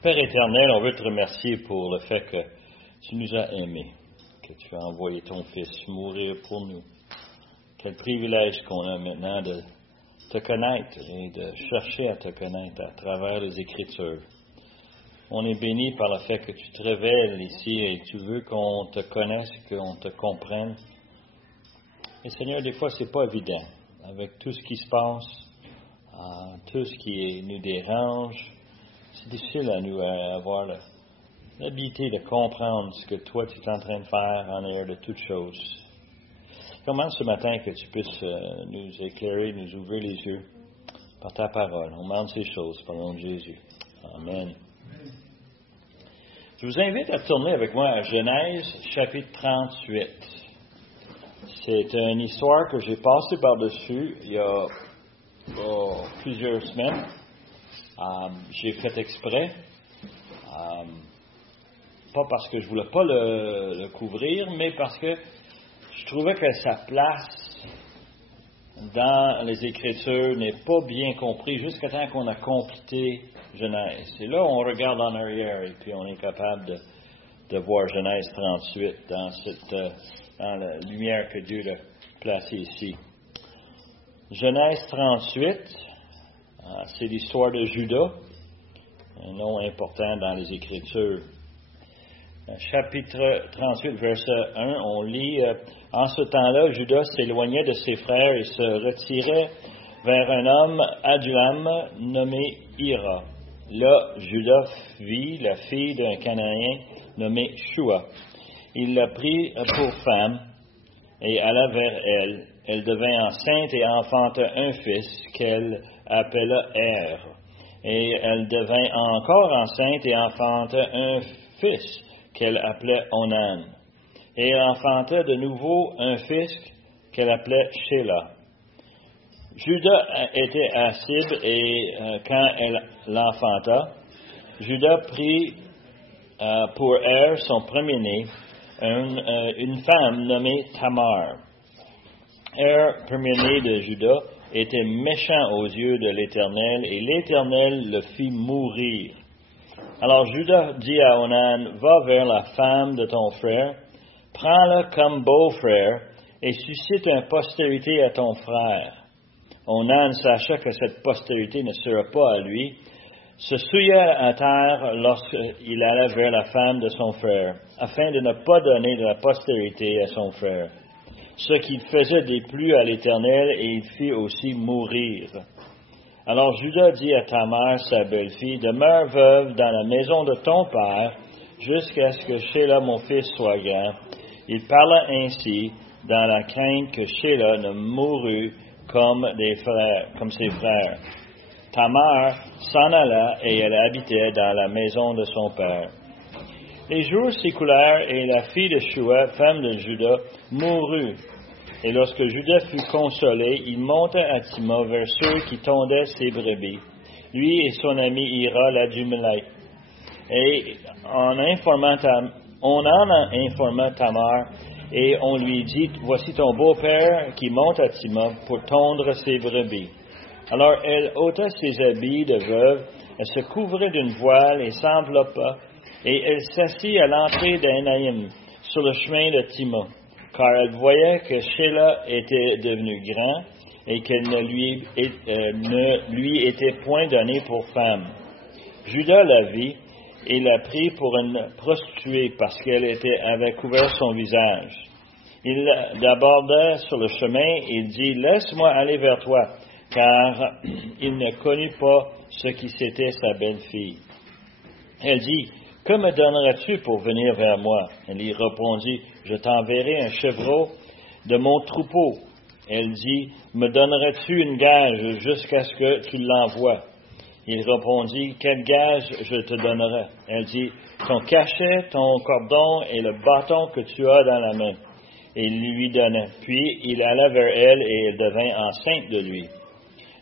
Père éternel, on veut te remercier pour le fait que tu nous as aimés, que tu as envoyé ton Fils mourir pour nous. Quel privilège qu'on a maintenant de te connaître et de chercher à te connaître à travers les Écritures. On est béni par le fait que tu te révèles ici et tu veux qu'on te connaisse, qu'on te comprenne. Et Seigneur, des fois, c'est pas évident. Avec tout ce qui se passe, tout ce qui nous dérange, c'est difficile à nous avoir l'habilité de comprendre ce que toi, tu es en train de faire en dehors de toutes choses. Commence ce matin que tu puisses nous éclairer, nous ouvrir les yeux par ta parole. On demande ces choses par le nom de Jésus. Amen. Je vous invite à tourner avec moi à Genèse, chapitre 38. C'est une histoire que j'ai passée par-dessus il y a plusieurs semaines. J'ai fait exprès, pas parce que je voulais pas le couvrir, mais parce que je trouvais que sa place dans les Écritures n'est pas bien comprise jusqu'à temps qu'on a complété Genèse. Et là, on regarde en arrière et puis on est capable de voir Genèse 38 dans la lumière que Dieu a placée ici. Genèse 38, c'est l'histoire de Judas, un nom important dans les Écritures. Chapitre 38, verset 1, on lit « En ce temps-là, Judas s'éloignait de ses frères et se retirait vers un homme Adullam nommé Hira. Là, Judas vit la fille d'un Cananéen nommé Shua. Il la prit pour femme et alla vers elle. Elle devint enceinte et enfanta un fils qu'elle appela Er. Et elle devint encore enceinte et enfanta un fils qu'elle appelait Onan. Et elle enfanta de nouveau un fils qu'elle appelait Shéla. Judas était à Sib et quand elle l'enfanta, Judas prit pour Er, son premier-né, une femme nommée Tamar. Er, premier-né de Judas, était méchant aux yeux de l'Éternel, et l'Éternel le fit mourir. Alors Judas dit à Onan, « Va vers la femme de ton frère, prends-la comme beau-frère, et suscite une postérité à ton frère. » Onan sacha que cette postérité ne sera pas à lui, se souilla à terre lorsqu'il alla vers la femme de son frère, afin de ne pas donner de la postérité à son frère. Ce qu'il faisait déplut à l'Éternel, et il fit aussi mourir. Alors Judas dit à Tamar, sa belle-fille, « Demeure veuve dans la maison de ton père, jusqu'à ce que Shéla, mon fils, soit grand. » Il parla ainsi, dans la crainte que Shéla ne mourût comme ses frères. Tamar s'en alla, et elle habitait dans la maison de son père. Les jours s'écoulèrent, et la fille de Shua, femme de Judas, mourut. Et lorsque Judas fut consolé, il monta à Timna vers ceux qui tondaient ses brebis, lui et son ami Hira l'Adumélite. Et on en informa Tamar, et on lui dit, « Voici ton beau-père qui monte à Timna pour tondre ses brebis. » Alors elle ôta ses habits de veuve, elle se couvrait d'une voile et s'enveloppa, et elle s'assit à l'entrée d'Anaïm, sur le chemin de Timna, car elle voyait que Shéla était devenu grand et qu'elle ne lui était point donnée pour femme. Judas la vit et la prit pour une prostituée parce qu'elle avait couvert son visage. Il l'aborda sur le chemin et il dit, « Laisse-moi aller vers toi, car il ne connut pas ce qui c'était sa belle-fille. » Elle dit, « Que me donneras-tu pour venir vers moi? » Elle lui répondit, « Je t'enverrai un chevreau de mon troupeau. » Elle dit, « Me donneras-tu une gage jusqu'à ce que tu l'envoies? » Il répondit, « Quel gage je te donnerai? » Elle dit, « Ton cachet, ton cordon et le bâton que tu as dans la main. » Et il lui donna. Puis il alla vers elle et elle devint enceinte de lui.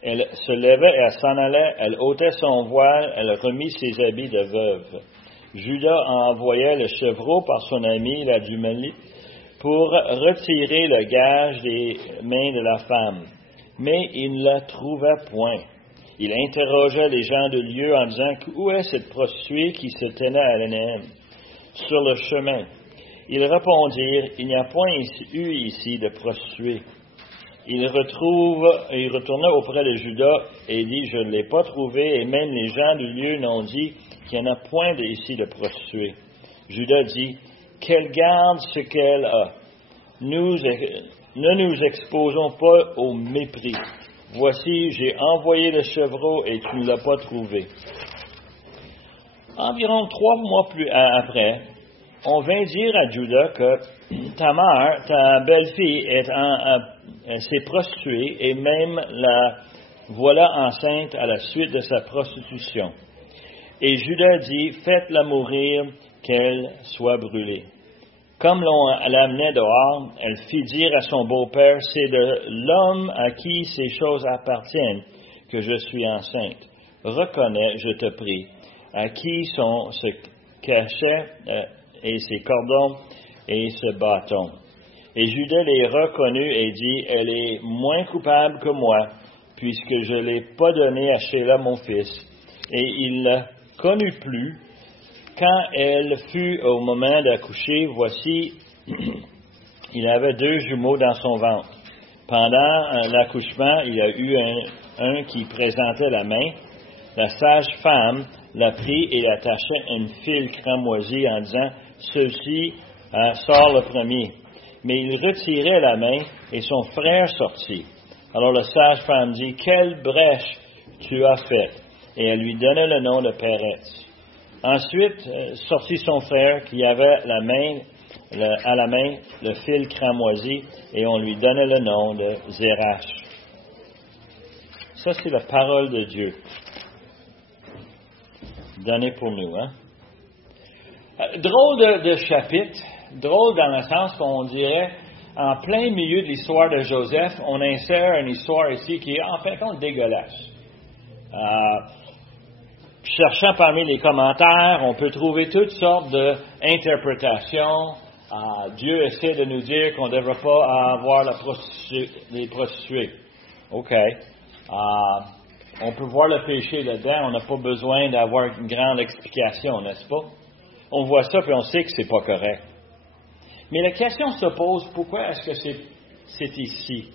Elle se levait et elle s'en allait, elle ôtait son voile, elle remit ses habits de veuve. Judas envoya le chevreau par son ami l'Adumélite pour retirer le gage des mains de la femme. Mais il ne la trouva point. Il interrogea les gens de lieu en disant, où est cette prostituée qui se tenait à l'Énéem, sur le chemin? Ils répondirent, il n'y a point eu ici de prostituée. Il retourna auprès de Judas et dit, je ne l'ai pas trouvée, et même les gens du lieu n'ont dit qu'il n'y en a point ici de prostituée. Judas dit, qu'elle garde ce qu'elle a. Ne nous exposons pas au mépris. Voici, j'ai envoyé le chevreau et tu ne l'as pas trouvé. Environ 3 mois après, on vint dire à Judas que ta mère, ta belle-fille, s'est prostituée et même la voilà enceinte à la suite de sa prostitution. Et Judas dit, faites-la mourir, qu'elle soit brûlée. Comme l'on l'amenait dehors, elle fit dire à son beau-père, c'est de l'homme à qui ces choses appartiennent que je suis enceinte. Reconnais, je te prie, à qui sont ce cachet et ces cordons et ce bâton. Et Judas les reconnut et dit, elle est moins coupable que moi, puisque je ne l'ai pas donné à Sheila mon fils. Et il ne la connut plus. Quand elle fut au moment d'accoucher, voici, il avait 2 jumeaux dans son ventre. Pendant l'accouchement, il y a eu un qui présentait la main. La sage-femme l'a pris et l'attachait à une file cramoisie en disant, ceci sort le premier. Mais il retirait la main et son frère sortit. Alors la sage-femme dit, quelle brèche tu as faite? Et elle lui donna le nom de Pérez. Ensuite, sortit son frère qui avait à la main le fil cramoisi et on lui donnait le nom de Zérach. Ça, c'est la parole de Dieu donnée pour nous. Hein? Drôle de chapitre, drôle dans le sens qu'on dirait, en plein milieu de l'histoire de Joseph, on insère une histoire ici qui est en fin de compte dégueulasse. Cherchant parmi les commentaires, on peut trouver toutes sortes d'interprétations. Dieu essaie de nous dire qu'on ne devrait pas avoir les prostituées. OK. On peut voir le péché là-dedans. On n'a pas besoin d'avoir une grande explication, n'est-ce pas? On voit ça puis on sait que c'est pas correct. Mais la question se pose, pourquoi est-ce que c'est ici?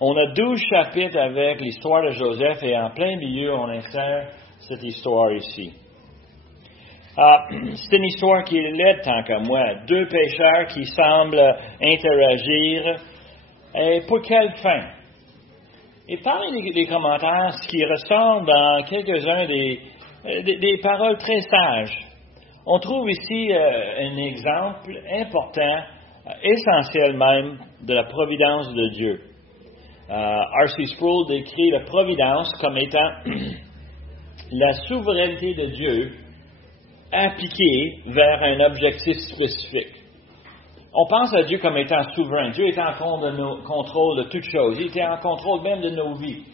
On a 12 chapitres avec l'histoire de Joseph et en plein milieu, on insère cette histoire ici. C'est une histoire qui est laide tant qu'à moi. 2 pécheurs qui semblent interagir. Et pour quelle fin? Et parmi les commentaires, ce qui ressort dans quelques-uns des paroles très sages, on trouve ici un exemple important, essentiel même, de la providence de Dieu. R.C. Sproul décrit la providence comme étant la souveraineté de Dieu appliquée vers un objectif spécifique. On pense à Dieu comme étant souverain. Dieu est en contrôle de toutes choses. Il est en contrôle même de nos vies.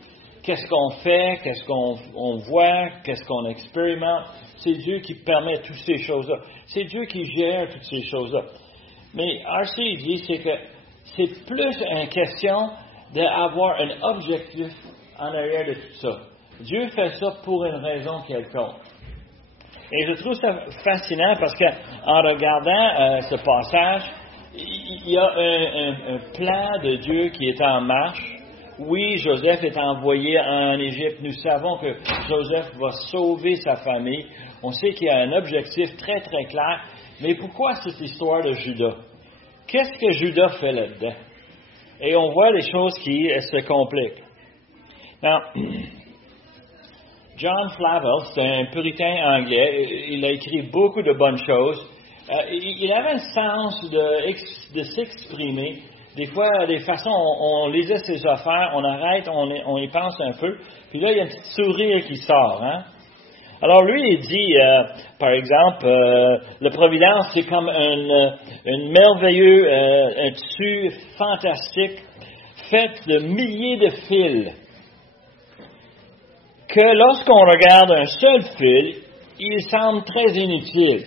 Qu'est-ce qu'on fait, qu'est-ce qu'on voit, qu'est-ce qu'on expérimente. C'est Dieu qui permet toutes ces choses-là. C'est Dieu qui gère toutes ces choses-là. Mais R.C. dit que c'est plus une question d'avoir un objectif en arrière de tout ça. Dieu fait ça pour une raison quelconque. Et je trouve ça fascinant parce qu'en regardant ce passage, il y a un plan de Dieu qui est en marche. Oui, Joseph est envoyé en Égypte. Nous savons que Joseph va sauver sa famille. On sait qu'il y a un objectif très, très clair. Mais pourquoi cette histoire de Judas? Qu'est-ce que Judas fait là-dedans? Et on voit les choses qui se compliquent. Now, John Flavel, c'est un puritain anglais. Il a écrit beaucoup de bonnes choses. Il avait un sens de s'exprimer. Des fois, des façons, on lisait ses affaires, on arrête, on y pense un peu. Puis là, il y a un petit sourire qui sort. Hein? Alors lui, il dit, par exemple, la providence, c'est comme un merveilleux un tissu fantastique fait de milliers de fils. Que lorsqu'on regarde un seul fil, il semble très inutile.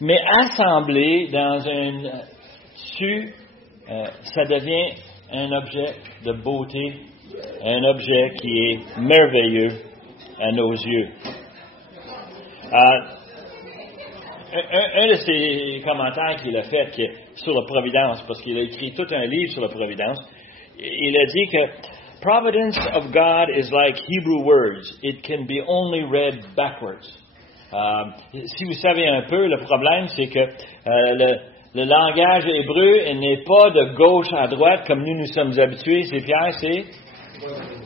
Mais assemblé dans un tissu, ça devient un objet de beauté un objet qui est merveilleux à nos yeux. Un de ses commentaires qu'il a fait sur la providence, parce qu'il a écrit tout un livre sur la providence, il a dit que Providence of God is like Hebrew words. It can be only read backwards. Si vous savez un peu, le problème, c'est que le langage hébreu n'est pas de gauche à droite comme nous sommes habitués. C'est Pierre, c'est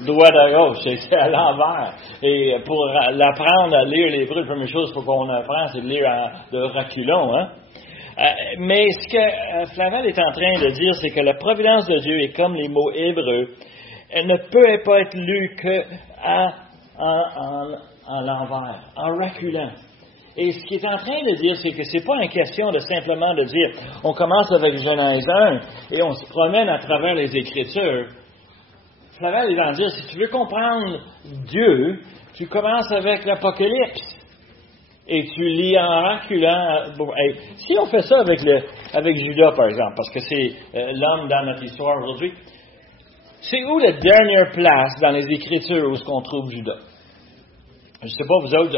droite à gauche. C'est à l'envers. Et pour l'apprendre à lire l'hébreu, la première chose qu'on apprend, c'est de lire de reculons. Hein? Mais ce que Flavel est en train de dire, c'est que la providence de Dieu est comme les mots hébreux. Elle ne peut pas être lue en l'envers, en reculant. Et ce qu'il est en train de dire, c'est que c'est pas une question de simplement de dire, on commence avec Genèse 1 et on se promène à travers les Écritures. Flavel va dire, si tu veux comprendre Dieu, tu commences avec l'Apocalypse. Et tu lis en reculant. Si on fait ça avec Judas, par exemple, parce que c'est l'homme dans notre histoire aujourd'hui, c'est où la dernière place dans les Écritures où est-ce qu'on trouve Judas? Je ne sais pas, vous autres,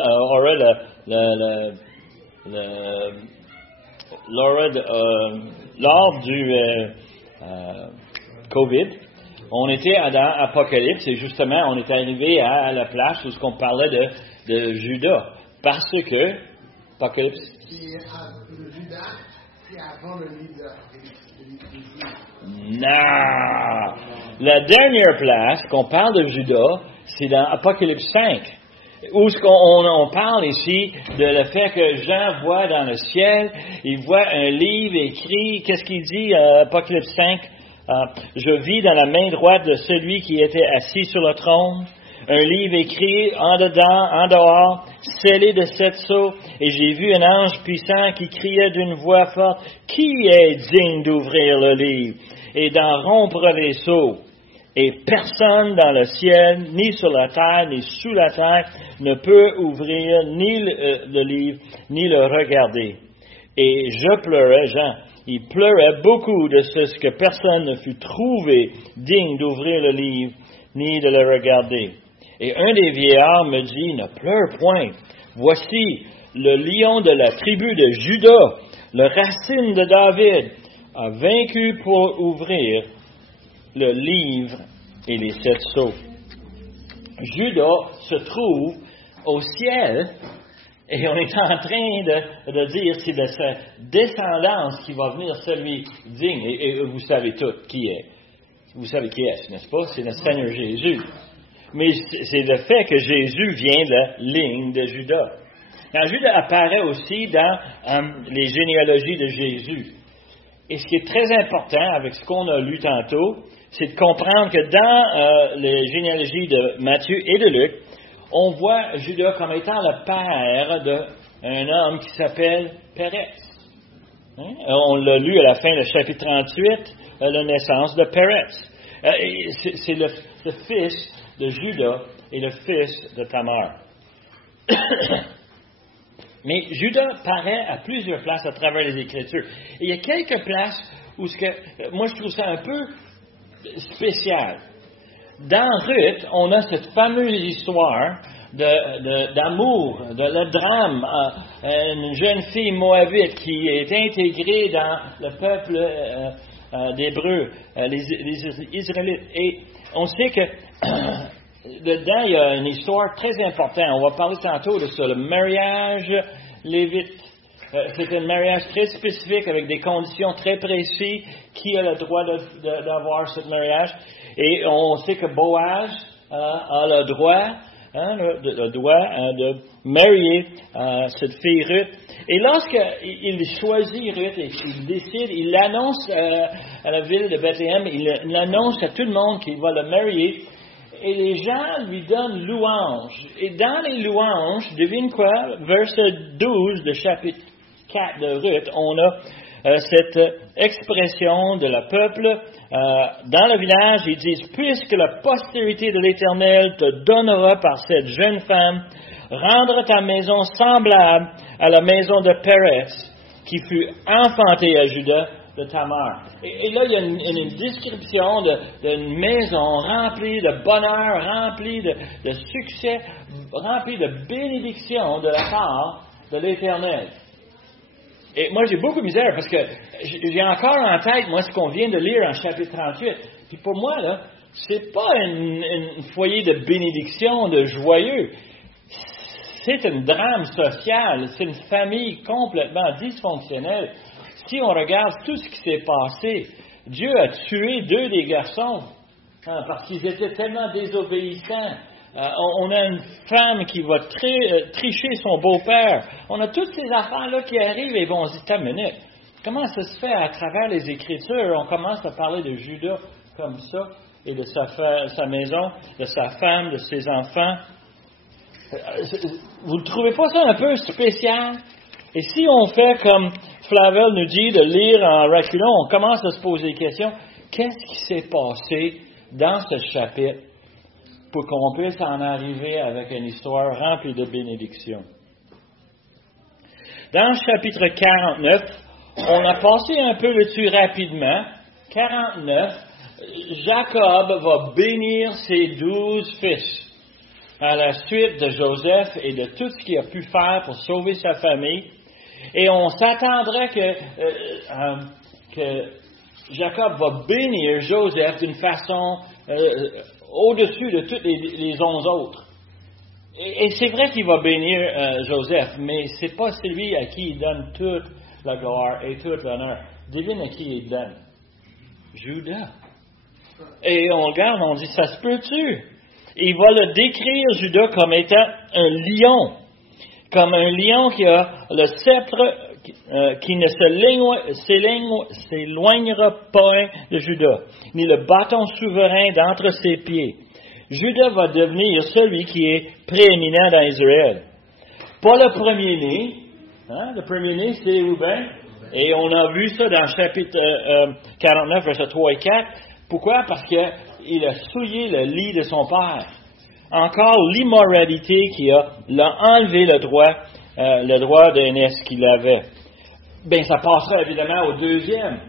lors du COVID, on était dans Apocalypse et justement, on est arrivé à la place où est-ce qu'on parlait de Judas. Parce que, Apocalypse... Le Judas, c'est avant le livre de Non! La dernière place qu'on parle de Judas, c'est dans Apocalypse 5. Où on parle ici de le fait que Jean voit dans le ciel, il voit un livre écrit, qu'est-ce qu'il dit, Apocalypse 5? Je vis dans la main droite de celui qui était assis sur le trône, un livre écrit en dedans, en dehors, scellé de 7 sceaux, et j'ai vu un ange puissant qui criait d'une voix forte, « Qui est digne d'ouvrir le livre et d'en rompre les sceaux? » Et personne dans le ciel, ni sur la terre, ni sous la terre, ne peut ouvrir ni le livre, ni le regarder. Et je pleurais, Jean, il pleurait beaucoup de ce que personne ne fut trouvé digne d'ouvrir le livre, ni de le regarder. Et un des vieillards me dit, ne pleure point. Voici, le lion de la tribu de Juda, le racine de David, a vaincu pour ouvrir le livre et les 7 sceaux. Judas se trouve au ciel et on est en train de dire c'est de sa descendance qui va venir celui digne. Et vous savez tous qui est. Vous savez qui est, n'est-ce pas? C'est le Seigneur Jésus. Mais c'est le fait que Jésus vient de la ligne de Judas. Now, Judas apparaît aussi dans les généalogies de Jésus. Et ce qui est très important avec ce qu'on a lu tantôt, c'est de comprendre que dans les généalogies de Matthieu et de Luc, on voit Judas comme étant le père d'un homme qui s'appelle Pérez. Hein? On l'a lu à la fin du chapitre 38, la naissance de Pérez. C'est le fils de Judas et le fils de Tamar. Mais Judas paraît à plusieurs places à travers les Écritures. Et il y a quelques places où moi je trouve ça un peu spécial. Dans Ruth, on a cette fameuse histoire d'amour, de le drame, une jeune fille moabite qui est intégrée dans le peuple d'Hébreux, les Israélites. Et on sait que dedans, il y a une histoire très importante. On va parler tantôt de ça, le mariage lévite. C'est un mariage très spécifique avec des conditions très précises. Qui a le droit d'avoir ce mariage? Et on sait que Boaz a le droit, de marier cette fille Ruth. Et lorsqu'il choisit Ruth et qu'il décide, il l'annonce à la ville de Bethléem, il l'annonce à tout le monde qu'il va le marier. Et les gens lui donnent louange. Et dans les louanges, devine quoi? Verset 12 de chapitre 4 de Ruth, on a cette expression de le peuple. Dans le village, ils disent, « Puisque la postérité de l'Éternel te donnera par cette jeune femme, rendre ta maison semblable à la maison de Pérez, qui fut enfantée à Judas de Tamar. Et là, il y a une description d'une maison remplie de bonheur, remplie de succès, remplie de bénédiction de la part de l'Éternel. Et moi, j'ai beaucoup de misère parce que j'ai encore en tête, moi, ce qu'on vient de lire en chapitre 38. Puis pour moi, là, c'est pas un foyer de bénédiction, de joyeux. C'est un drame social. C'est une famille complètement dysfonctionnelle. Si on regarde tout ce qui s'est passé, Dieu a tué 2 des garçons parce qu'ils étaient tellement désobéissants. On a une femme qui va tricher son beau-père. On a toutes ces affaires-là qui arrivent et vont se dire, une minute, comment ça se fait à travers les Écritures? On commence à parler de Judas comme ça, et de sa maison, de sa femme, de ses enfants. Vous ne trouvez pas ça un peu spécial? Et si on fait comme Flavel nous dit de lire en reculant, on commence à se poser des questions. Qu'est-ce qui s'est passé dans ce chapitre pour qu'on puisse en arriver avec une histoire remplie de bénédictions? Dans le chapitre 49, on a passé un peu le dessus rapidement. 49, Jacob va bénir ses 12 fils à la suite de Joseph et de tout ce qu'il a pu faire pour sauver sa famille. Et on s'attendrait que Jacob va bénir Joseph d'une façon au-dessus de tous les 11 autres. Et c'est vrai qu'il va bénir Joseph, mais c'est pas celui à qui il donne toute la gloire et tout l'honneur. Devine à qui il donne. Judas. Et on regarde, on dit, ça se peut-tu? Il va le décrire, Judas, comme étant un lion. Comme un lion qui a le sceptre qui ne s'éloignera pas de Judas, ni le bâton souverain d'entre ses pieds. Judas va devenir celui qui est prééminent dans Israël. Pas le premier-né. Le premier-né, c'est Reuben. Et on a vu ça dans le chapitre 49, versets 3 et 4. Pourquoi? Parce qu'il a souillé le lit de son père. Encore l'immoralité qui l'a enlevé le droit d'aînesse qu'il avait. Ben, ça passera évidemment au deuxième.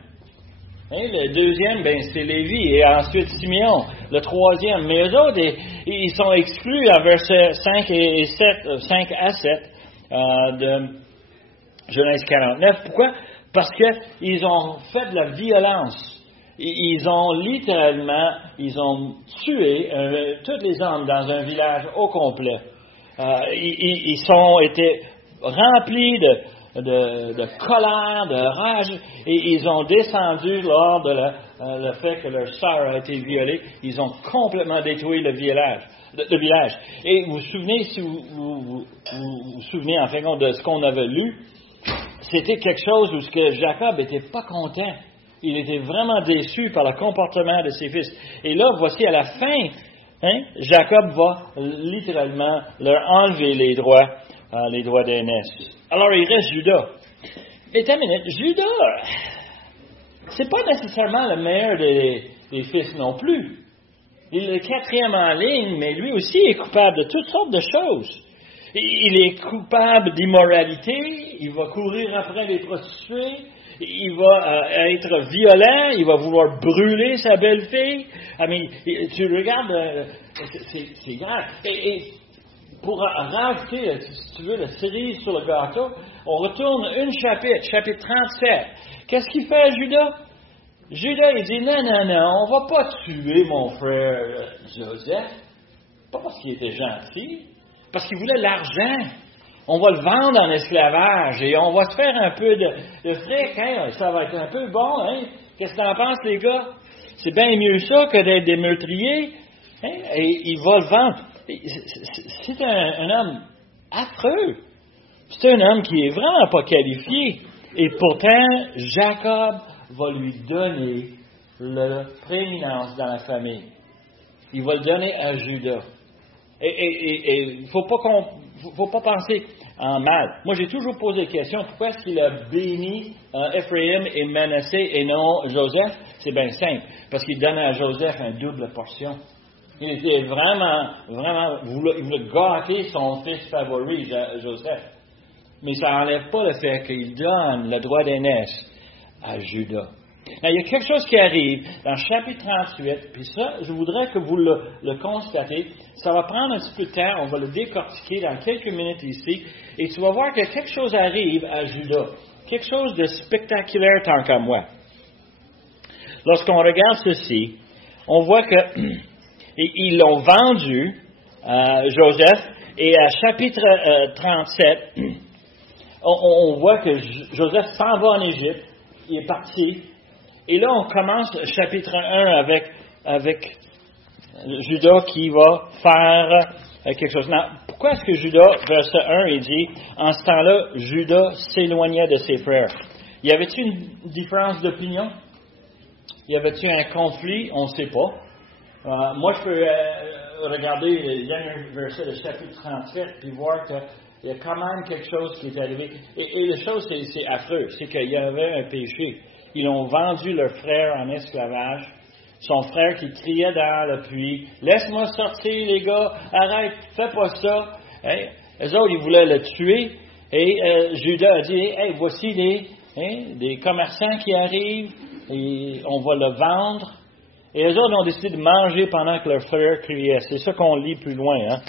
Le deuxième, c'est Lévi et ensuite Simeon. Le troisième, mais eux autres, ils sont exclus à versets 5 à 7 de Genèse 49. Pourquoi? Parce qu'ils ont fait de la violence. Ils ont tué tous les hommes dans un village au complet. Ils ont été remplis de colère, de rage, et ils ont descendu lors de le fait que leur sœur a été violée. Ils ont complètement détruit le village. Et vous vous souvenez, si vous souvenez en fin de compte de ce qu'on avait lu, c'était quelque chose où Jacob n'était pas content. Il était vraiment déçu par le comportement de ses fils. Et là, voici à la fin, Jacob va littéralement leur enlever les droits d'aînesse. Alors, il reste Judas. Mais t'as une minute, Judas, c'est pas nécessairement le meilleur des fils non plus. Il est le 4e en ligne, mais lui aussi est coupable de toutes sortes de choses. Il est coupable d'immoralité, il va courir après les prostituées, il va être violent, il va vouloir brûler sa belle-fille. Tu regardes, c'est grave. Et pour rajouter, si tu veux, la cerise sur le gâteau, on retourne chapitre 37. Qu'est-ce qu'il fait, Judas? Judas, il dit, non, on va pas tuer mon frère Joseph. Pas parce qu'il était gentil, parce qu'il voulait l'argent. On va le vendre en esclavage et on va se faire un peu de fric. Ça va être un peu bon. Qu'est-ce que t'en penses, les gars? C'est bien mieux ça que d'être des meurtriers. Et il va le vendre. C'est un homme affreux. C'est un homme qui est vraiment pas qualifié. Et pourtant, Jacob va lui donner la prééminence dans la famille. Il va le donner à Judas. Et il ne faut pas penser en mal. Moi, j'ai toujours posé la question, pourquoi est-ce qu'il a béni Ephraim et Manassé et non Joseph? C'est bien simple. Parce qu'il donne à Joseph une double portion. Il était vraiment, il voulait gâter son fils favori, Joseph. Mais ça n'enlève pas le fait qu'il donne le droit d'aînesse à Judas. Là, il y a quelque chose qui arrive dans chapitre 38, puis ça, je voudrais que vous le constatez. Ça va prendre un petit peu de temps, on va le décortiquer dans quelques minutes ici, et tu vas voir que quelque chose arrive à Judas. Quelque chose de spectaculaire tant qu'à moi. Lorsqu'on regarde ceci, on voit que ils l'ont vendu, Joseph, et à chapitre 37, on voit que Joseph s'en va en Égypte, il est parti, et là on commence chapitre 1 avec Judas qui va faire quelque chose. Now, pourquoi est-ce que Judas, verset 1, il dit, en ce temps-là, Judas s'éloignait de ses frères? Y avait-il une différence d'opinion? Y avait-il un conflit? On ne sait pas. Moi, je peux regarder les derniers versets du chapitre 37 puis voir qu'il y a quand même quelque chose qui est arrivé. Et la chose, c'est affreux. C'est qu'il y avait un péché. Ils ont vendu leur frère en esclavage. Son frère qui criait dans le puits, « Laisse-moi sortir, les gars, arrête, fais pas ça. » Eux autres, ils voulaient le tuer. Et Judas a dit, « Hey, voici des commerçants qui arrivent, et on va le vendre. » Et eux autres ont décidé de manger pendant que leur frère criait. C'est ça qu'on lit plus loin. Hein?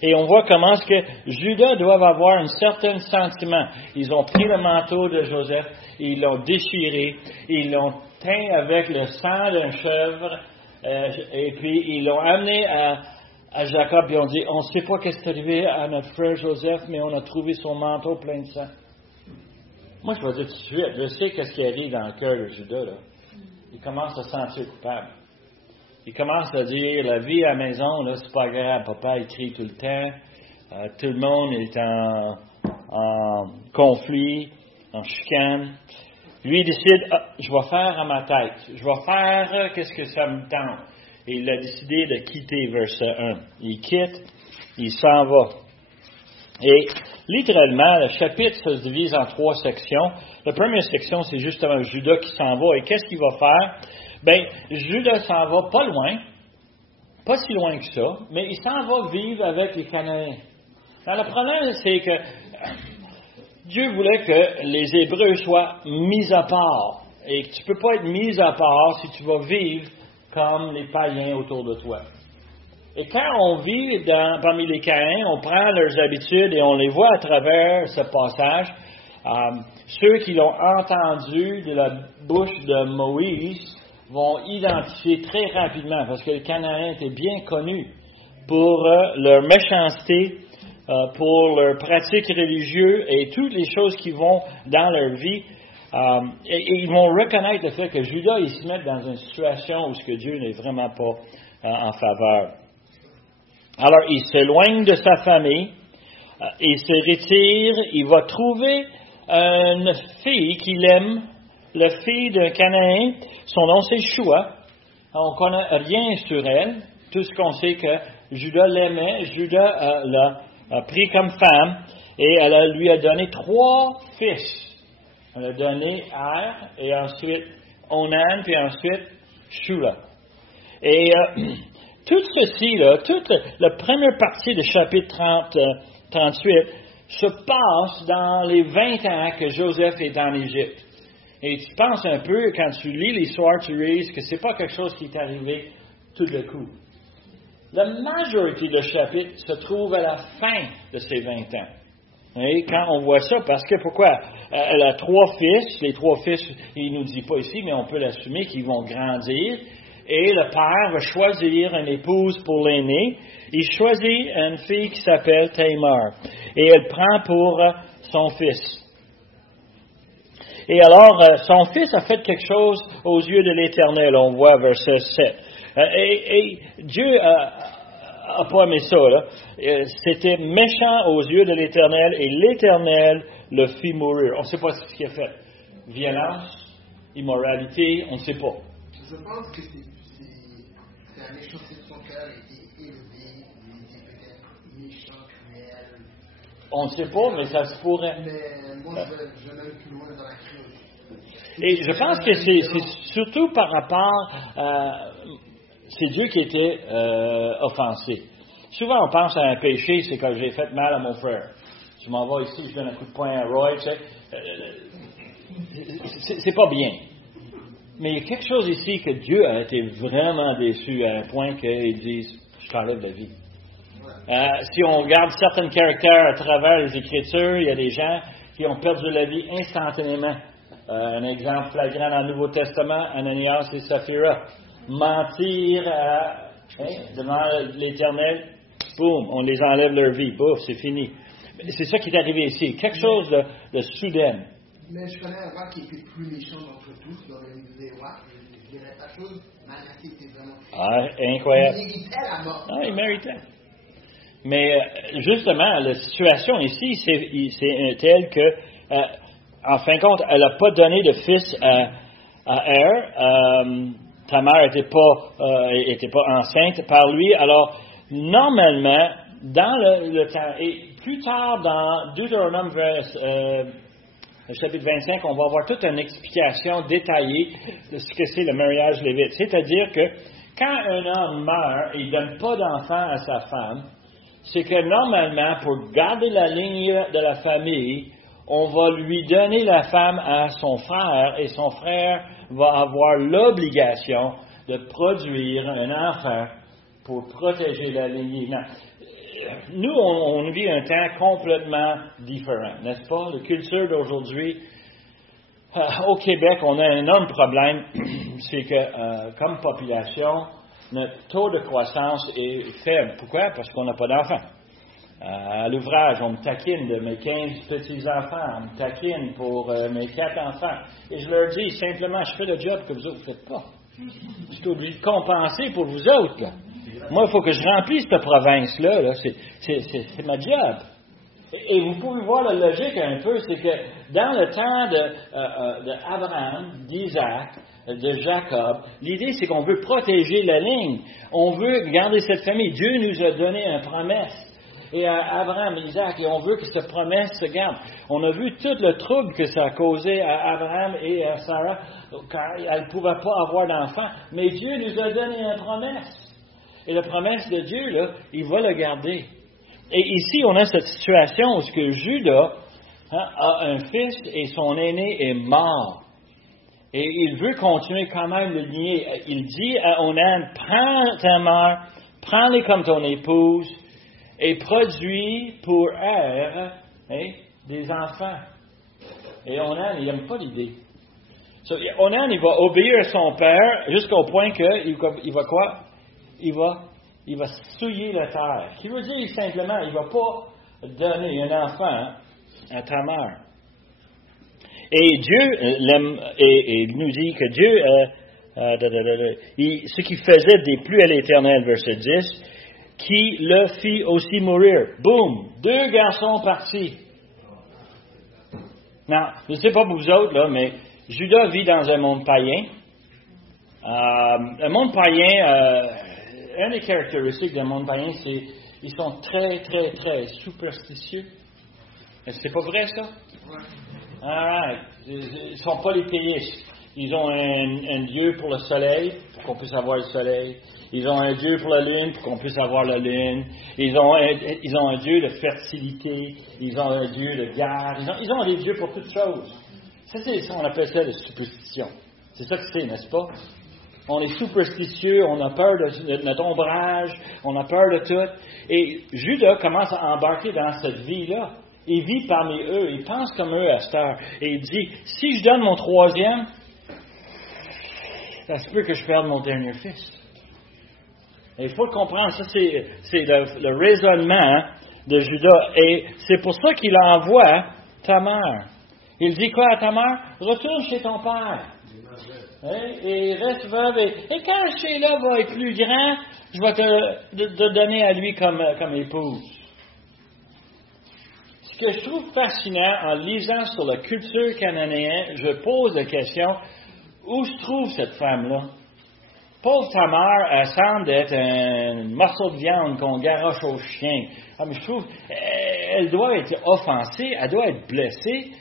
Et on voit comment est-ce que Judas doit avoir un certain sentiment. Ils ont pris le manteau de Joseph, ils l'ont déchiré, ils l'ont teint avec le sang d'un chèvre, et puis ils l'ont amené à Jacob, et ils ont dit, on ne sait pas qu'est-ce qui est arrivé à notre frère Joseph, mais on a trouvé son manteau plein de sang. Moi, je vais dire tout de suite, je sais qu'est-ce qui arrive dans le cœur de Judas, là. Il commence à se sentir coupable. Il commence à dire, la vie à la maison, là, c'est pas agréable. Papa, il crie tout le temps. Tout le monde est en conflit, en chicane. Lui, il décide, je vais faire à ma tête. Je vais faire qu'est-ce que ça me tente. Et il a décidé de quitter verset 1. Il quitte, il s'en va. Et littéralement, le chapitre se divise en 3 sections. La première section, c'est justement Judas qui s'en va. Et qu'est-ce qu'il va faire? Bien, Judas s'en va pas loin, pas si loin que ça, mais il s'en va vivre avec les Cananéens. Alors, le problème, c'est que Dieu voulait que les Hébreux soient mis à part. Et que tu ne peux pas être mis à part si tu vas vivre comme les païens autour de toi. Et quand on vit parmi les Caïns, on prend leurs habitudes et on les voit à travers ce passage. Ceux qui l'ont entendu de la bouche de Moïse vont identifier très rapidement, parce que les Cananéens étaient bien connus pour leur méchanceté, pour leurs pratiques religieuses et toutes les choses qui vont dans leur vie. Et ils vont reconnaître le fait que Judas, il se met dans une situation où ce que Dieu n'est vraiment pas en faveur. Alors, il s'éloigne de sa famille, il se retire, il va trouver une fille qu'il aime, la fille d'un Cananéen. Son nom c'est Shua. On ne connaît rien sur elle. Tout ce qu'on sait que Judas l'aimait, Judas l'a pris comme femme et elle lui a donné 3 fils. Elle a donné Er et ensuite Onan puis ensuite Shua. Et tout ceci, toute la première partie du chapitre 38 se passe dans les 20 ans que Joseph est en Égypte. Et tu penses un peu, quand tu lis l'histoire, tu réalises que ce n'est pas quelque chose qui est arrivé tout de coup. La majorité du chapitre se trouve à la fin de ces 20 ans. Et quand on voit ça, parce que pourquoi? Elle a 3 fils. Les 3 fils, il ne nous dit pas ici, mais on peut l'assumer qu'ils vont grandir. Et le père va choisir une épouse pour l'aîné. Il choisit une fille qui s'appelle Tamar. Et elle prend pour son fils. Et alors, son fils a fait quelque chose aux yeux de l'Éternel. On voit verset 7. Et Dieu a pas aimé ça, là. C'était méchant aux yeux de l'Éternel et l'Éternel le fit mourir. On ne sait pas ce qu'il a fait. Violence, immoralité, on ne sait pas. Je pense que c'est la méchanceté de son cœur était élevée, il était peut-être méchant, cruel. On ne sait pas, mais ça se pourrait. Mais moi, je vais même plus loin dans la cruauté. Et je pense que c'est surtout par rapport à... C'est Dieu qui était offensé. Souvent, on pense à un péché, c'est quand j'ai fait mal à mon frère. Je m'en vais ici, je donne un coup de poing à Roy, tu sais. c'est pas bien. Mais il y a quelque chose ici que Dieu a été vraiment déçu à un point qu'il dise, je t'enlève la vie. Si on regarde certains caractères à travers les Écritures, il y a des gens qui ont perdu la vie instantanément. Un exemple flagrant dans le Nouveau Testament, Ananias et Saphira. Mentir devant l'Éternel, boum, on les enlève leur vie, boum, c'est fini. C'est ça qui est arrivé ici, quelque chose de soudain. Mais je connais un roi qui était plus méchant d'entre tous, dans le livre des rois, je ne dirais pas chose, Manassé était vraiment... Incroyable. Il méritait la mort. Il méritait. Mais justement, la situation ici, c'est telle que, en fin de compte, elle n'a pas donné de fils à Er. Tamar n'était pas enceinte par lui. Alors, normalement, dans le temps, et plus tard dans Deutéronome chapitre 25, on va avoir toute une explication détaillée de ce que c'est le mariage lévite. C'est-à-dire que quand un homme meurt et il ne donne pas d'enfant à sa femme, c'est que normalement, pour garder la ligne de la famille, on va lui donner la femme à son frère et son frère va avoir l'obligation de produire un enfant pour protéger la lignée. Non. Nous, on vit un temps complètement différent, n'est-ce pas? La culture d'aujourd'hui, au Québec, on a un énorme problème, c'est que comme population, notre taux de croissance est faible. Pourquoi? Parce qu'on n'a pas d'enfants. À l'ouvrage, on me taquine de mes 15 petits-enfants, on me taquine pour mes 4 enfants. Et je leur dis simplement, je fais le job que vous autres ne faites pas. Je suis obligé de compenser pour vous autres, là. Moi, il faut que je remplisse cette province-là. Là. C'est ma job. Et vous pouvez voir la logique un peu, c'est que dans le temps d'Abraham, d'Isaac, de Jacob, l'idée c'est qu'on veut protéger la ligne. On veut garder cette famille. Dieu nous a donné une promesse. Et à Abraham, Isaac, et on veut que cette promesse se garde. On a vu tout le trouble que ça a causé à Abraham et à Sarah, car elle ne pouvait pas avoir d'enfant. Mais Dieu nous a donné une promesse. Et la promesse de Dieu, là, il va le garder. Et ici, on a cette situation où ce que Judas a un fils et son aîné est mort. Et il veut continuer quand même le nier. Il dit à Onan, prends ta mère, prends-les comme ton épouse et produis pour elle des enfants. Et Onan, il n'aime pas l'idée. Onan, il va obéir à son père jusqu'au point qu'il va quoi? Il va souiller la terre. Ce qui veut dire simplement, il ne va pas donner un enfant à Tamar. Et Dieu l'aime, et il nous dit que Dieu, ce qui faisait déplu à l'Éternel, verset 10, qui le fit aussi mourir. Boum! 2 garçons partis. Non, je ne sais pas pour vous autres, là, mais Judas vit dans un monde païen. Un monde païen, une des caractéristiques d'un monde païen, c'est qu'ils sont très, très, très superstitieux. Est-ce que c'est pas vrai, ça? Alright. Ils ne sont pas les théistes. Ils ont un Dieu pour le soleil, pour qu'on puisse avoir le soleil. Ils ont un Dieu pour la lune, pour qu'on puisse avoir la lune. Ils ont un Dieu de fertilité. Ils ont un Dieu de guerre. Ils ont des dieux pour toutes choses. Ça, on appelle ça la superstition. C'est ça que c'est, n'est-ce pas? On est superstitieux, on a peur de notre ombrage, on a peur de tout. Et Judas commence à embarquer dans cette vie-là. Il vit parmi eux, il pense comme eux à cette heure. Et il dit, si je donne mon 3e, ça se peut que je perde mon dernier fils. Et il faut le comprendre, ça c'est le raisonnement de Judas. Et c'est pour ça qu'il envoie Tamar. Il dit quoi à Tamar? Retourne chez ton père. Et reste veuve. Et quand Sheila va être plus grand, je vais te donner à lui comme épouse. Ce que je trouve fascinant en lisant sur la culture cananéenne, je pose la question, où se trouve cette femme-là? Pauvre Tamar, elle semble être un morceau de viande qu'on garoche au chien. Mais je trouve, elle doit être offensée, elle doit être blessée.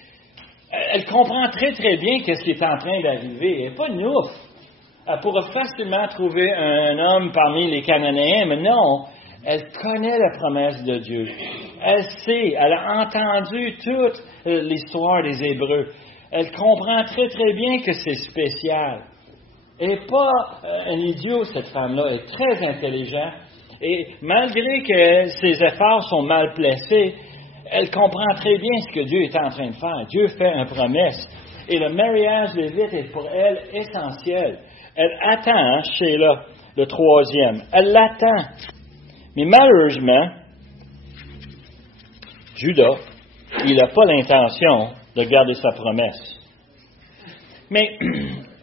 Elle comprend très très bien ce qui est en train d'arriver. Elle n'est pas nouf. Elle pourrait facilement trouver un homme parmi les Cananéens, mais non. Elle connaît la promesse de Dieu. Elle sait, elle a entendu toute l'histoire des Hébreux. Elle comprend très, très bien que c'est spécial. Elle n'est pas un idiot, cette femme-là. Elle est très intelligente. Et malgré que ses efforts sont mal placés, elle comprend très bien ce que Dieu est en train de faire. Dieu fait une promesse. Et le mariage lévite est pour elle essentiel. Elle attend, Sheila, le troisième. Elle l'attend. Mais malheureusement, Judas, il n'a pas l'intention de garder sa promesse. Mais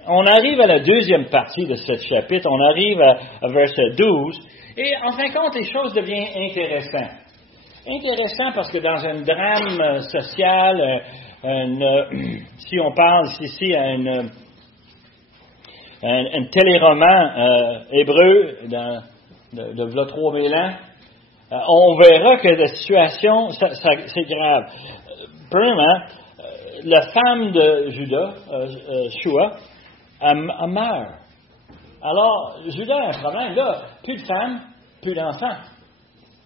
on arrive à la deuxième partie de ce chapitre, on arrive à verset 12, et en fin de compte, les choses deviennent intéressantes. Intéressant parce que dans un drame social, si on parle ici à un téléroman hébreu de 3000 ans, on verra que la situation, c'est grave. Premièrement, la femme de Judas, Shua, elle meurt. Alors, Judas a un problème. Là, plus de femmes, plus d'enfants.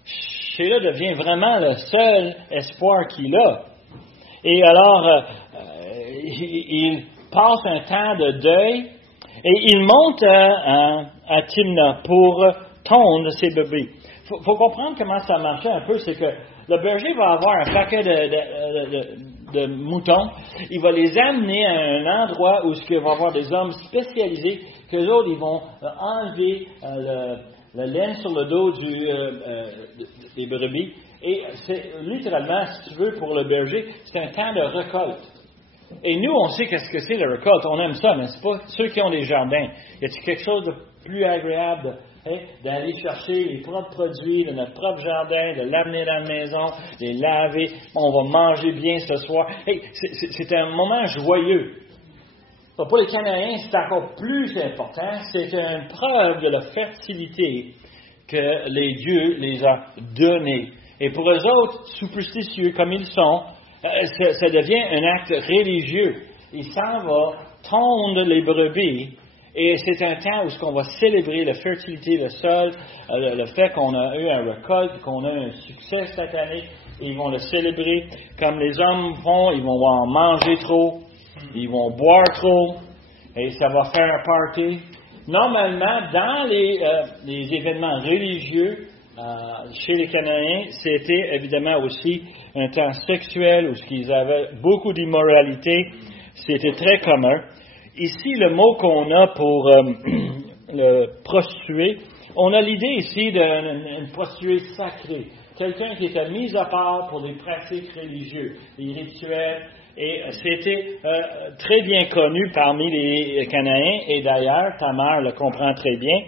Sheila devient vraiment le seul espoir qu'il a. Et alors, il passe un temps de deuil et il monte à Timna pour tondre ses bébés. Il faut comprendre comment ça marchait un peu, c'est que le berger va avoir un paquet de moutons, il va les amener à un endroit où il va y avoir des hommes spécialisés, que les autres, ils vont enlever la laine sur le dos des brebis. Et c'est littéralement, si tu veux, pour le berger, c'est un temps de récolte. Et nous, on sait qu'est-ce que c'est la récolte. On aime ça, mais c'est pas ceux qui ont des jardins. Y a-t-il quelque chose de plus agréable d'aller chercher les propres produits de notre propre jardin, de l'amener dans la maison, les laver, on va manger bien ce soir. C'est un moment joyeux. Pour les Cananéens, c'est encore plus important. C'est une preuve de la fertilité que les dieux les ont donnés. Et pour eux autres, superstitieux comme ils sont, ça devient un acte religieux. Il s'en va tondre les brebis. Et c'est un temps où on va célébrer la fertilité du sol, le fait qu'on a eu un récolte, qu'on a eu un succès cette année. Ils vont le célébrer comme les hommes font. Ils vont en manger trop, ils vont boire trop, et ça va faire un party. Normalement, dans les événements religieux, chez les Cananéens, c'était évidemment aussi un temps sexuel où ils avaient beaucoup d'immoralité. C'était très commun. Ici, le mot qu'on a pour le prostituée, on a l'idée ici d'une prostituée sacrée. Quelqu'un qui était mis à part pour des pratiques religieuses, des rituels. Et c'était très bien connu parmi les Cananéens. Et d'ailleurs, ta mère le comprend très bien.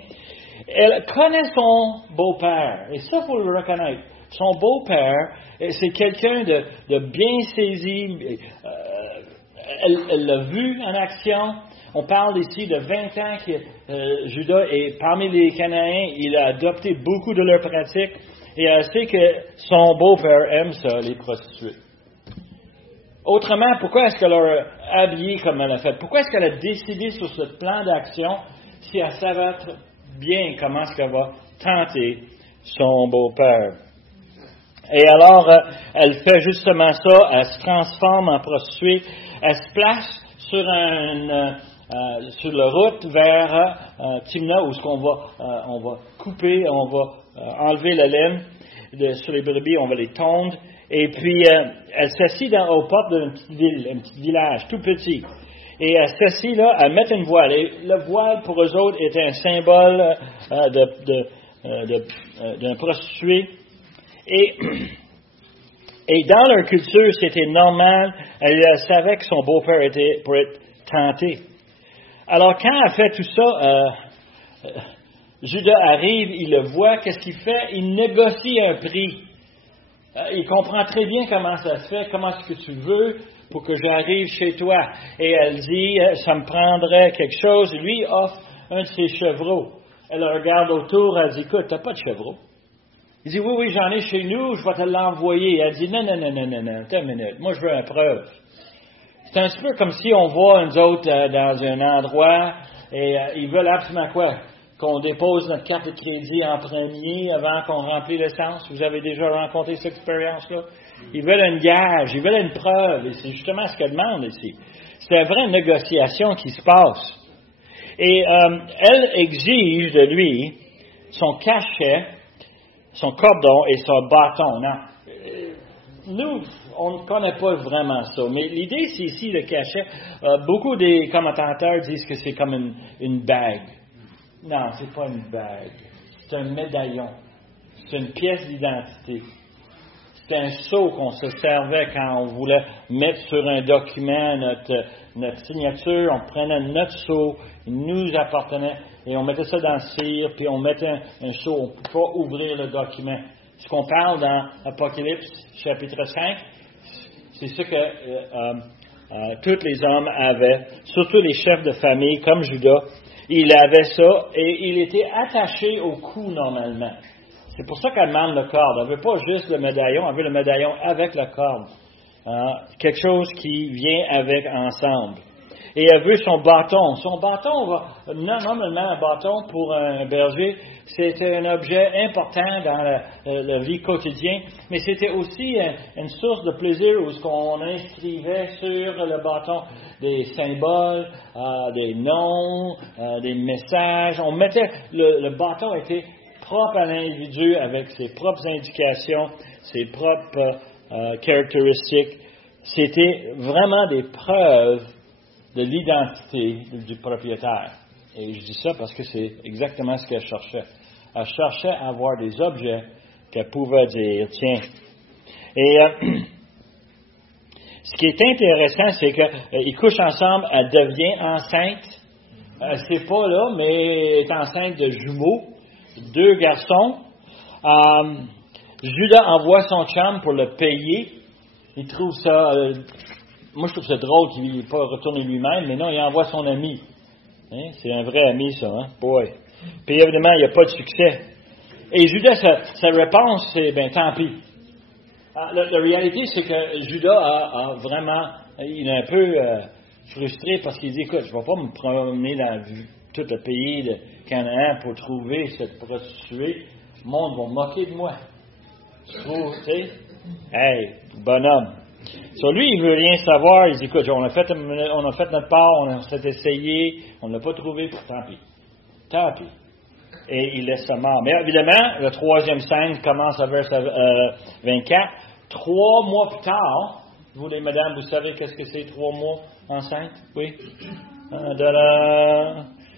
Elle connaît son beau-père. Et ça, il faut le reconnaître. Son beau-père, c'est quelqu'un de bien saisi. Elle l'a vu en action. On parle ici de 20 ans que Judas est parmi les Cananéens. Il a adopté beaucoup de leurs pratiques. Et elle sait que son beau-père aime ça, les prostituées. Autrement, pourquoi est-ce qu'elle a habillé comme elle a fait? Pourquoi est-ce qu'elle a décidé sur ce plan d'action si elle savait bien comment est-ce qu'elle va tenter son beau-père? Et alors, elle fait justement ça, elle se transforme en prostituée, elle se place sur la route vers Timna, où on va couper, on va enlever la laine sur les brebis, on va les tondre. Et puis, elle s'assit aux portes d'une petite ville, un petit village tout petit. Et elle s'assit là, elle met une voile. Et le voile, pour eux autres, était un symbole d'un prostitué. Et dans leur culture, c'était normal. Elle savait que son beau-père était pour être tenté. Alors, quand elle fait tout ça, Judas arrive, il le voit. Qu'est-ce qu'il fait? Il négocie un prix. Il comprend très bien comment ça se fait, comment est-ce que tu veux pour que j'arrive chez toi. Et elle dit, ça me prendrait quelque chose. Lui offre un de ses chevreaux. Elle regarde autour, elle dit, écoute, t'as pas de chevreau? Il dit, oui, j'en ai chez nous, je vais te l'envoyer. Elle dit, non, attends une minute, moi je veux une preuve. C'est un petit peu comme si on voit nous autres dans un endroit et ils veulent absolument quoi? qu'on dépose notre carte de crédit en premier avant qu'on remplisse l'essence. Vous avez déjà rencontré cette expérience-là? Ils veulent un gage, ils veulent une preuve, et c'est justement ce qu'elle demande ici. C'est une vraie négociation qui se passe. Et elle exige de lui son cachet, son cordon et son bâton. Nous, on ne connaît pas vraiment ça, mais l'idée, c'est ici le cachet. Beaucoup des commentateurs disent que c'est comme une bague. Non, c'est pas une bague. C'est un médaillon. C'est une pièce d'identité. C'est un sceau qu'on se servait quand on voulait mettre sur un document notre signature. On prenait notre sceau, il nous appartenait, et on mettait ça dans le cire, puis on mettait un sceau. On ne peut pas ouvrir le document. Ce qu'on parle dans Apocalypse, chapitre 5, c'est ce que tous les hommes avaient, surtout les chefs de famille, comme Judas. Il avait ça, et il était attaché au cou normalement. C'est pour ça qu'elle demande le corde. Elle ne veut pas juste le médaillon, elle veut le médaillon avec la corde. Quelque chose qui vient avec ensemble. Et elle veut son bâton. Son bâton, normalement, un bâton pour un berger, c'était un objet important dans la vie quotidienne, mais c'était aussi une source de plaisir où on inscrivait sur le bâton des symboles, des noms, des messages. On mettait, le bâton était propre à l'individu avec ses propres indications, ses propres caractéristiques. C'était vraiment des preuves de l'identité du propriétaire. Et je dis ça parce que c'est exactement ce qu'elle cherchait. Elle cherchait à avoir des objets qu'elle pouvait dire, tiens. Et ce qui est intéressant, c'est qu'ils couchent ensemble, elle devient enceinte. Elle ne sait pas là, mais elle est enceinte de jumeaux, 2 garçons. Judas envoie son chum pour le payer. Il trouve ça... moi, je trouve ça drôle qu'il n'ait pas retourné lui-même, mais non, il envoie son ami. Hein? C'est un vrai ami, ça. Hein? Boy. Puis évidemment, il n'y a pas de succès. Et Judas, sa réponse, c'est, tant pis. La réalité, c'est que Judas a vraiment... Il est un peu frustré parce qu'il dit, écoute, je ne vais pas me promener dans tout le pays de Canaan pour trouver cette prostituée. Le monde va moquer de moi. Tu sais? Hey, bonhomme. Sur lui, il ne veut rien savoir. Il dit, écoute, on a fait notre part, on s'est essayé, on ne l'a pas trouvé, tant pis. Tant pis. Et il laisse ça mort. Mais évidemment, le 3e scène commence à verset 24. 3 mois plus tard, vous les madames, vous savez qu'est-ce que c'est 3 mois enceinte? Oui?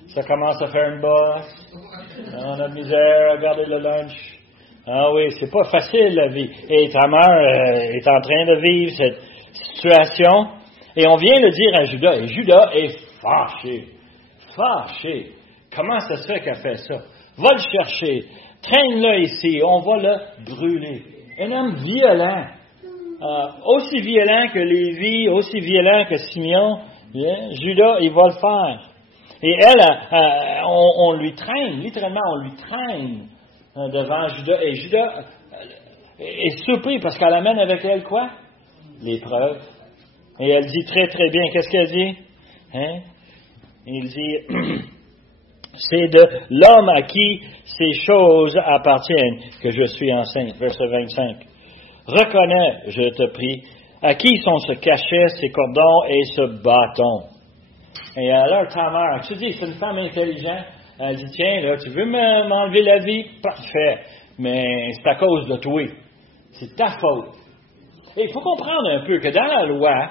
Ça commence à faire une bosse. On a de misère à garder le lunch. Ah oui, c'est pas facile la vie. Et ta mère est en train de vivre cette situation. Et on vient le dire à Judas. Et Judas est fâché. Fâché. Comment ça se fait qu'elle fait ça? Va le chercher. Traîne-le ici. On va le brûler. Un homme violent. Aussi violent que Lévi, aussi violent que Simeon. Judas, il va le faire. Et elle, on lui traîne. Littéralement, on lui traîne devant Judas. Et Judas est surpris parce qu'elle amène avec elle quoi? Les preuves. Et elle dit très très bien. Qu'est-ce qu'elle dit? Hein? Il dit, c'est de l'homme à qui ces choses appartiennent que je suis enceinte. Verset 25. Reconnais, je te prie, à qui sont ce cachet, ces cordons et ce bâton. Et alors ta mère, tu dis, c'est une femme intelligente. Elle dit, tiens, là, tu veux m'enlever la vie? Parfait. Mais c'est à cause de toi. C'est ta faute. Et il faut comprendre un peu que dans la loi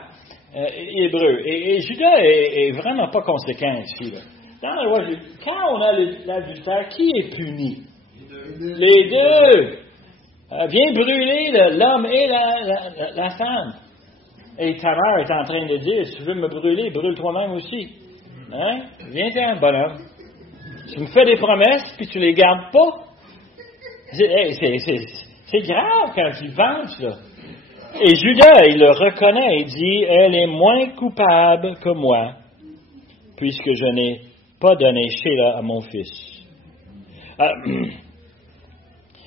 hébreu, et Judas est vraiment pas conséquent ici. Là. Dans la loi, quand on a l'adultère, qui est puni? Les deux. Viens brûler l'homme et la femme. Et ta mère est en train de dire, si tu veux me brûler, brûle toi-même aussi. Hein? Viens-t'en, bonhomme. Tu me fais des promesses, puis tu les gardes pas. C'est grave quand tu le penses, là. Et Judas, il le reconnaît et dit, elle est moins coupable que moi, puisque je n'ai pas donné Sheila à mon fils.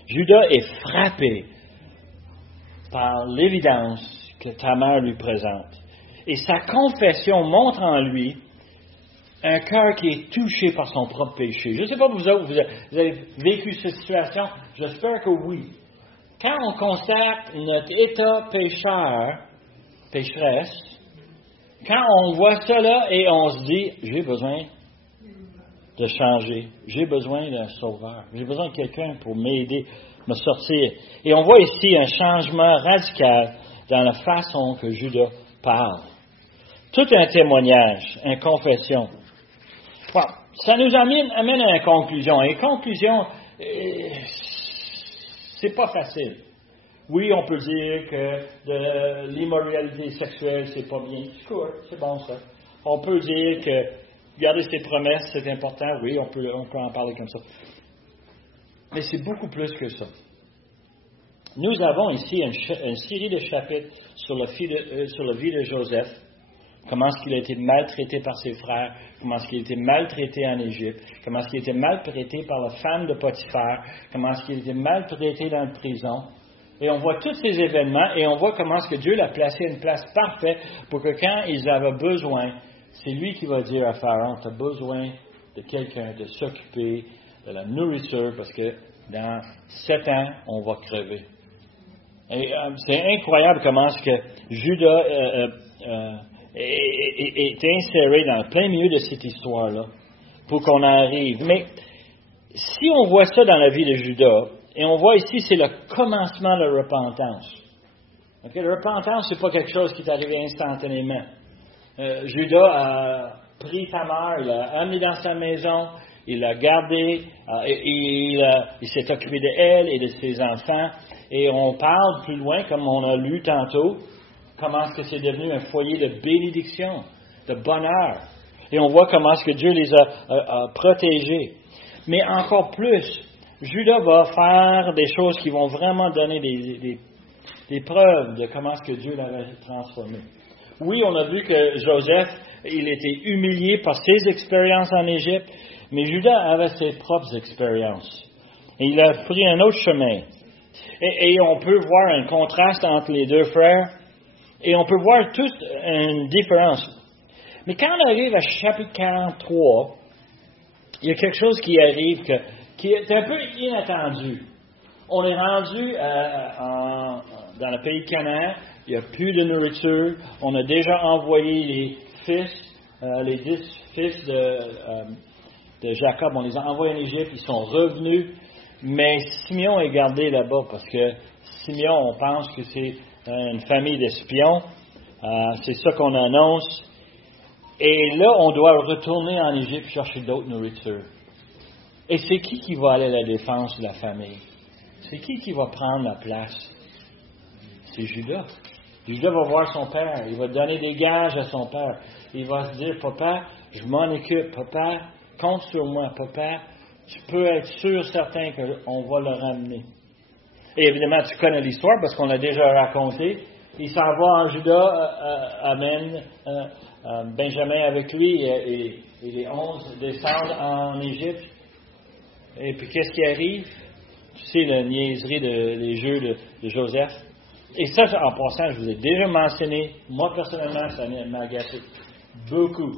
Judas est frappé par l'évidence que Tamar lui présente. Et sa confession montre en lui un cœur qui est touché par son propre péché. Je ne sais pas vous autres, vous avez vécu cette situation, j'espère que oui. Quand on constate notre état pécheresse, quand on voit ça là et on se dit, j'ai besoin de changer, j'ai besoin d'un sauveur, j'ai besoin de quelqu'un pour m'aider, me sortir. Et on voit ici un changement radical dans la façon que Judas parle. Tout un témoignage, une confession. Bon, ça nous amène à une conclusion. Et conclusion, c'est pas facile. Oui, on peut dire que de l'immoralité sexuelle, c'est pas bien. C'est bon ça. On peut dire que garder ses promesses, c'est important. Oui, on peut en parler comme ça. Mais c'est beaucoup plus que ça. Nous avons ici une série de chapitres sur la vie de Joseph. Comment est-ce qu'il a été maltraité par ses frères, comment est-ce qu'il a été maltraité en Égypte, comment est-ce qu'il a été maltraité par la femme de Potiphar, comment est-ce qu'il a été maltraité dans la prison. Et on voit tous ces événements et on voit comment est-ce que Dieu l'a placé à une place parfaite pour que quand ils avaient besoin, c'est lui qui va dire à Pharaon, tu as besoin de quelqu'un de s'occuper de la nourriture parce que dans 7 ans, on va crever. Et c'est incroyable comment est-ce que Judas est inséré dans le plein milieu de cette histoire-là pour qu'on en arrive. Mais si on voit ça dans la vie de Judas, et on voit ici, c'est le commencement de la repentance. Okay? La repentance, c'est pas quelque chose qui est arrivé instantanément. Judas a pris Tamar, il l'a amené dans sa maison, il l'a gardée, il s'est occupé d'elle et de ses enfants. Et on parle plus loin, comme on a lu tantôt, comment est-ce que c'est devenu un foyer de bénédiction, de bonheur. Et on voit comment est-ce que Dieu les a protégés. Mais encore plus, Judas va faire des choses qui vont vraiment donner des preuves de comment est-ce que Dieu l'avait transformé. Oui, on a vu que Joseph, il était humilié par ses expériences en Égypte, mais Judas avait ses propres expériences. Et il a pris un autre chemin. Et on peut voir un contraste entre les deux frères. Et on peut voir toute une différence. Mais quand on arrive à chapitre 43, il y a quelque chose qui arrive qui est un peu inattendu. On est rendu dans le pays de Canaan, il n'y a plus de nourriture. On a déjà envoyé les fils, les 10 fils de Jacob, on les a envoyés en Égypte, ils sont revenus. Mais Simeon est gardé là-bas parce que Simeon, on pense que c'est une famille d'espions. C'est ça qu'on annonce. Et là, on doit retourner en Égypte chercher d'autres nourritures. Et c'est qui va aller à la défense de la famille? C'est qui va prendre la place? C'est Judas. Judas va voir son père. Il va donner des gages à son père. Il va se dire, papa, je m'en occupe. Papa, compte sur moi. Papa, tu peux être sûr, certain qu'on va le ramener. Et évidemment, tu connais l'histoire parce qu'on l'a déjà raconté. Il s'en va en Juda, amène Benjamin avec lui et les 11 descendent en Égypte. Et puis qu'est-ce qui arrive? Tu sais, la niaiserie des jeux de Joseph. Et ça, en passant, je vous ai déjà mentionné, moi personnellement, ça m'a agacé beaucoup.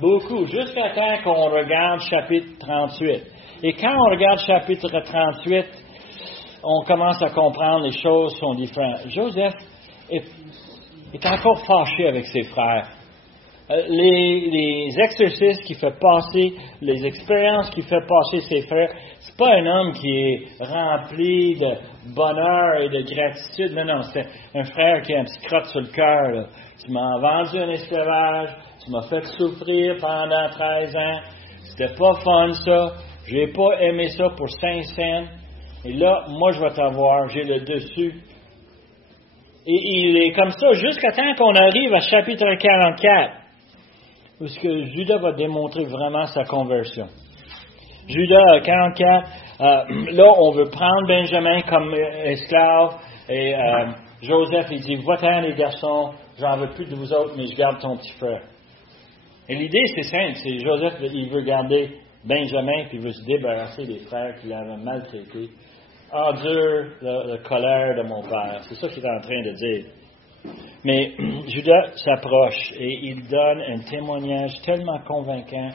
Beaucoup, jusqu'à temps qu'on regarde chapitre 38. Et quand on regarde chapitre 38, on commence à comprendre les choses sont différentes. Joseph est encore fâché avec ses frères. Les exercices qu'il fait passer, les expériences qu'il fait passer ses frères, c'est pas un homme qui est rempli de bonheur et de gratitude. Non, c'est un frère qui a un petit crotte sur le cœur. Là. Tu m'as vendu un esclavage, tu m'as fait souffrir pendant 13 ans, c'était pas fun ça, j'ai pas aimé ça pour 5 cents, et là, moi je vais t'avoir, j'ai le dessus. Et il est comme ça jusqu'à temps qu'on arrive à chapitre 44, où ce que Judas va démontrer vraiment sa conversion. Judas 44, là on veut prendre Benjamin comme esclave, et Joseph il dit, va-t'en les garçons, j'en veux plus de vous autres, mais je garde ton petit frère. Et l'idée, c'est simple, c'est Joseph, il veut garder Benjamin, puis il veut se débarrasser des frères qui l'avaient maltraité. Endure la colère de mon père. C'est ça qu'il est en train de dire. Mais Judas s'approche et il donne un témoignage tellement convaincant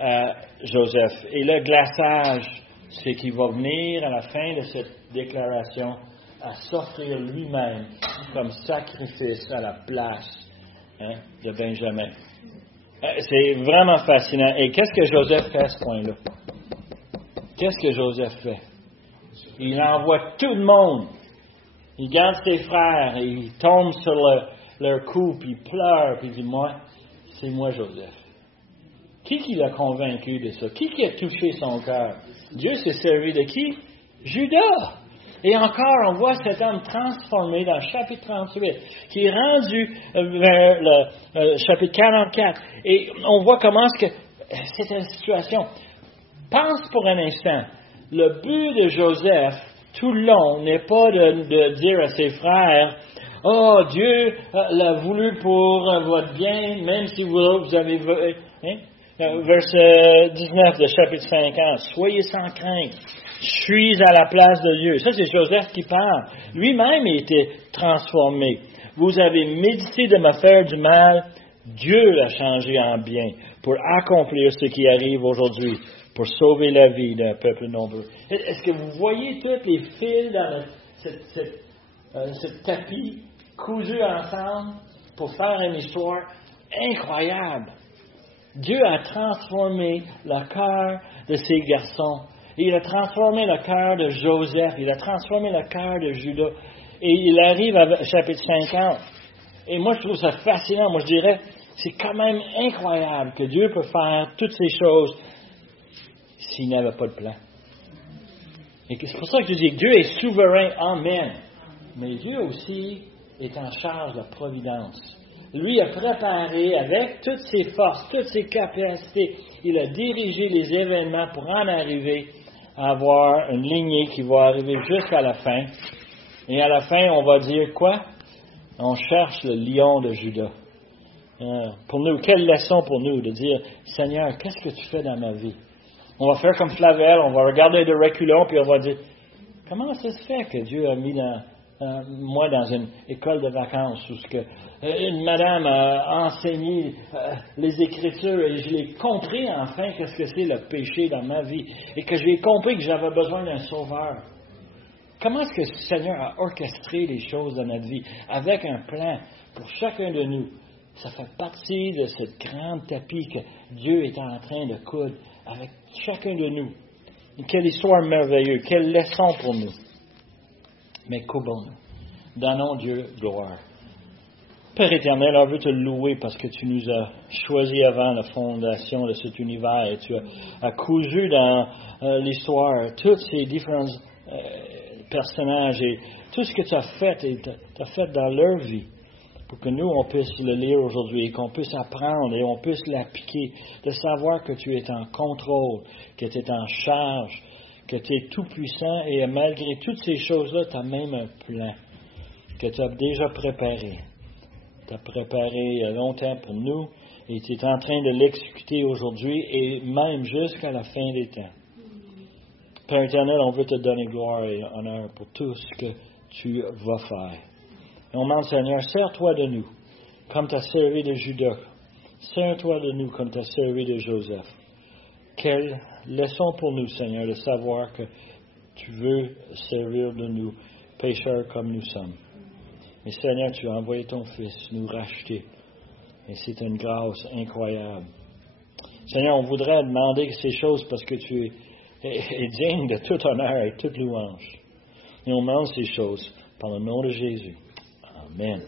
à Joseph. Et le glaçage, c'est qu'il va venir à la fin de cette déclaration à s'offrir lui-même comme sacrifice à la place de Benjamin. C'est vraiment fascinant. Et qu'est-ce que Joseph fait à ce point-là? Qu'est-ce que Joseph fait? Il envoie tout le monde. Il garde ses frères et il tombe sur leur cou, puis il pleure, puis il dit, c'est moi Joseph. Qui l'a convaincu de ça? Qui a touché son cœur? Dieu s'est servi de qui? Judas. Et encore, on voit cet homme transformé dans le chapitre 38, qui est rendu vers le chapitre 44. Et on voit comment c'est une situation. Pense pour un instant. Le but de Joseph, tout le long, n'est pas de dire à ses frères, « Oh, Dieu l'a voulu pour votre bien, même si vous avez... » Verset 19 de chapitre 50. « Soyez sans crainte. Je suis à la place de Dieu. » Ça, c'est Joseph qui parle. Lui-même a été transformé. « Vous avez médité de me faire du mal. Dieu l'a changé en bien pour accomplir ce qui arrive aujourd'hui, pour sauver la vie d'un peuple nombreux. » Est-ce que vous voyez tous les fils dans ce tapis cousus ensemble pour faire une histoire incroyable? Dieu a transformé le cœur de ces garçons. Il a transformé le cœur de Joseph. Il a transformé le cœur de Judas. Et il arrive à chapitre 50. Et moi, je trouve ça fascinant. Moi, je dirais, c'est quand même incroyable que Dieu peut faire toutes ces choses s'il n'avait pas de plan. Et c'est pour ça que je dis que Dieu est souverain. Amen. Mais Dieu aussi est en charge de la providence. Lui a préparé avec toutes ses forces, toutes ses capacités, il a dirigé les événements pour en arriver à avoir une lignée qui va arriver jusqu'à la fin. Et à la fin, on va dire quoi? On cherche le lion de Judas. Pour nous, quelle leçon pour nous de dire, Seigneur, qu'est-ce que tu fais dans ma vie? On va faire comme Flavel, on va regarder de reculons, puis on va dire, comment ça se fait que Dieu a mis moi dans une école de vacances où une madame a enseigné les Écritures et je l'ai compris enfin qu'est-ce que c'est le péché dans ma vie et que j'ai compris que j'avais besoin d'un sauveur. Comment est-ce que le Seigneur a orchestré les choses dans notre vie avec un plan pour chacun de nous? Ça fait partie de ce grand tapis que Dieu est en train de coudre avec chacun de nous. Et quelle histoire merveilleuse, quelle leçon pour nous. Mais courbons-nous. Donnons Dieu gloire. Père éternel, on veut te louer parce que tu nous as choisis avant la fondation de cet univers et tu as cousu dans l'histoire tous ces différents personnages et tout ce que tu as fait et tu as fait dans leur vie pour que nous, on puisse le lire aujourd'hui et qu'on puisse apprendre et on puisse l'appliquer, de savoir que tu es en contrôle, que tu es en charge, que tu es tout-puissant et malgré toutes ces choses-là, tu as même un plan que tu as déjà préparé. Tu as préparé il y a longtemps pour nous et tu es en train de l'exécuter aujourd'hui et même jusqu'à la fin des temps. Père éternel, on veut te donner gloire et honneur pour tout ce que tu vas faire. Et on demande, Seigneur, sers-toi de nous comme tu as servi de Judas. Sers-toi de nous comme tu as servi de Joseph. Quelle leçon pour nous, Seigneur, de savoir que tu veux servir de nous, pécheurs comme nous sommes. Mais Seigneur, tu as envoyé ton Fils nous racheter. Et c'est une grâce incroyable. Seigneur, on voudrait demander ces choses parce que tu es digne de tout honneur et toute louange. Et on demande ces choses par le nom de Jésus. Amen.